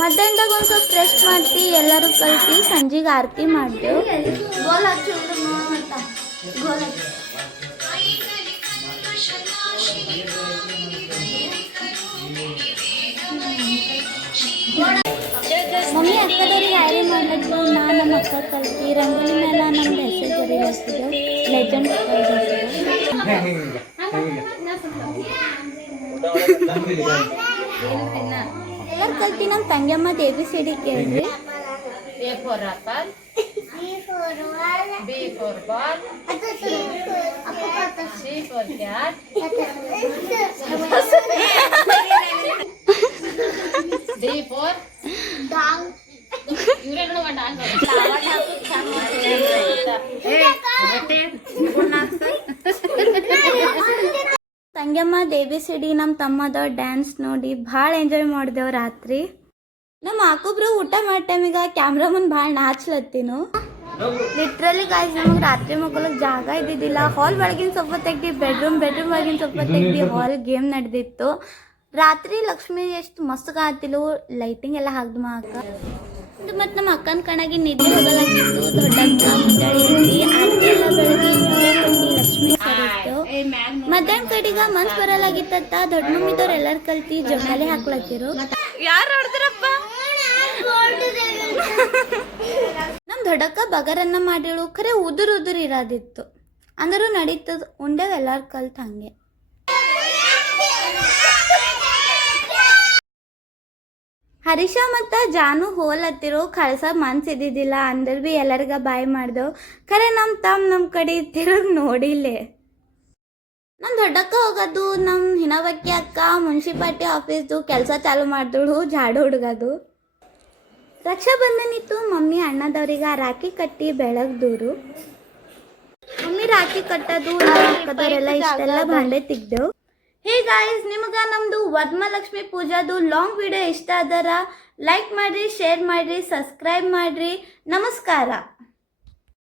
ಮಧ್ಯಾಹ್ನದಾಗ ಒಂದು ಸ್ವಲ್ಪ ರೆಸ್ಟ್ ಮಾಡ್ತಿ ಎಲ್ಲರೂ ಕಲ್ತಿ ಸಂಜೆಗೆ ಆರತಿ ಮಾಡ್ತೇವೆ. ಮಮ್ಮಿ ಅಕ್ಕದವ್ರಿಗೆ ಯಾರೇ ಮಾಡ್ಲಿಕ್ಕೆ ನಾ ನಮ್ಮ ಅಕ್ಕ ಕಲ್ತಿ ರಂಗೋಲಿ ಮೇಲೆ ನಮ್ದು ಹೆಸರು ಬರೀಲಾಗ್ತಿದ್ದು ಲೆಜೆಂಡ್ ಎಲ್ಲರೂ ಕಲ್ತಿ ನಮ್ಮ ತಂಗಿಯಮ್ಮ ABCD ಕೇಳ್ರಿ. A for apple. B for ball. C for cat. D for dog. ತಂಗಿಯಮ್ಮ ABCD ನಮ್ಮ ತಮ್ಮದ ಡ್ಯಾನ್ಸ್ ನೋಡಿ ಭಾಳ ಎಂಜಾಯ್ ಮಾಡಿದೆವು ರಾತ್ರಿ. ನಮ್ಮ ಅಕ್ಕೊಬ್ರು ಊಟ ಮಾಡೋ ಟೈಮಿಗೆ ಕ್ಯಾಮ್ರಾಮನ್ ಭಾಳ ನಾಚ್ಲತ್ತೀನು. ಲಿಟ್ರಲಿ ಗಾಯ್ಸ್ ನಮಗೆ ರಾತ್ರಿ ಮಕ್ಕಳಿಗೆ ಜಾಗ ಇದ್ದಿದ್ದಿಲ್ಲ. ಹಾಲ್ ಒಳಗಿನ ಸೊಪ್ಪ ತೆಗ್ದು ಬೆಡ್ರೂಮ್ ಒಳಗಿನ ಸೊಪ್ಪ ತೆಗ್ದು ಹಾಲ್ ಗೇಮ್ ನಡೆದಿತ್ತು. ರಾತ್ರಿ ಲಕ್ಷ್ಮಿ ಎಷ್ಟು ಮಸ್ತ್ ಕಾತಿಲು ಲೈಟಿಂಗ್ ಎಲ್ಲ ಹಾಕ್ದು ಅಕ್ಕ. ಮತ್ತು ನಮ್ಮ ಅಕ್ಕನ ಕಣಾಗಿ ನಿದ್ದೆ ಹೋಗಲಾಗಿತ್ತು. ದೊಡ್ಡಕ್ಕ ಮುಂಜಾನೆ ಆರತಿ ಎಲ್ಲ ಬೆಳಗ್ಗೆ ಲಕ್ಷ್ಮಿ ಸರಿತ್ತು. ಮಧ್ಯಾಹ್ನ ಕಡೆಗೆ ಮನ್ಸು ಬರಲಾಗಿತ್ತ. ದೊಡ್ಡ ಮಮ್ಮಿದವ್ರು ಎಲ್ಲರೂ ಕಲ್ತಿ ಜೋಕಾಲಿ ಹಾಕ್ಲತ್ತಿರು. ಯಾರು ನೋಡ್ತಾರಪ್ಪ ನಮ್ಮ ದೊಡ್ಡಕ್ಕ ಬಗರನ್ನ ಮಾಡಿಳು. ಖರೆ ಉದುರು ಇರೋದಿತ್ತು ಅಂದರೂ ನಡೀತದ. ಉಂಡೆವು ಎಲ್ಲರೂ ಕಲ್ತು ಹಂಗೆ. ಹರೀಶ ಮತ್ತು ಜಾನು ಹೋಲತ್ತಿರು. ಕಳ್ಸ ಮನ್ಸಿದ್ದಿದ್ದಿಲ್ಲ ಅಂದ್ರೆ ಭೀ ಎಲ್ಲರಿಗ ಬಾಯ್ ಮಾಡ್ದೆವು. ಖರೆ ನಮ್ಮ ಕಡೆ ತಿರುಗಿ ನೋಡಿಲ್ಲೇ. ನಮ್ಮ ದೊಡ್ಡಕ್ಕ ಹೋಗೋದು ನಮ್ಮ ಹಿನವಕ್ಕಿ ಅಕ್ಕ ಮುನ್ಸಿಪಾಲ್ಟಿ ಆಫೀಸ್ದು ಕೆಲಸ ಚಾಲು ಮಾಡಿದಳು ಜಾಡು ಹುಡುಗದು. ರಕ್ಷಾಬಂಧನ ಇತ್ತು. ಮಮ್ಮಿ ಅಣ್ಣದವ್ರಿಗೆ ರಾಖಿ ಕಟ್ಟಿ ಬೆಳಗ್ದೂರು. ಮಮ್ಮಿ ರಾಖಿ ಕಟ್ಟೋದು ಅಕ್ಕದವರೆಲ್ಲ ಇಷ್ಟೆಲ್ಲ ಭಾಂಡೆ ತೆಗ್ದೆವು. ಹೇ ಗಾಯ್ಸ್, ನಿಮ್ಗೆ ನಮ್ಮದು ವರಮಹಾಲಕ್ಷ್ಮಿ ಪೂಜಾದು ಲಾಂಗ್ ವಿಡಿಯೋ ಇಷ್ಟ ಆದರ ಲೈಕ್ ಮಾಡಿರಿ, ಶೇರ್ ಮಾಡಿರಿ, ಸಬ್ಸ್ಕ್ರೈಬ್ ಮಾಡಿರಿ. ನಮಸ್ಕಾರ.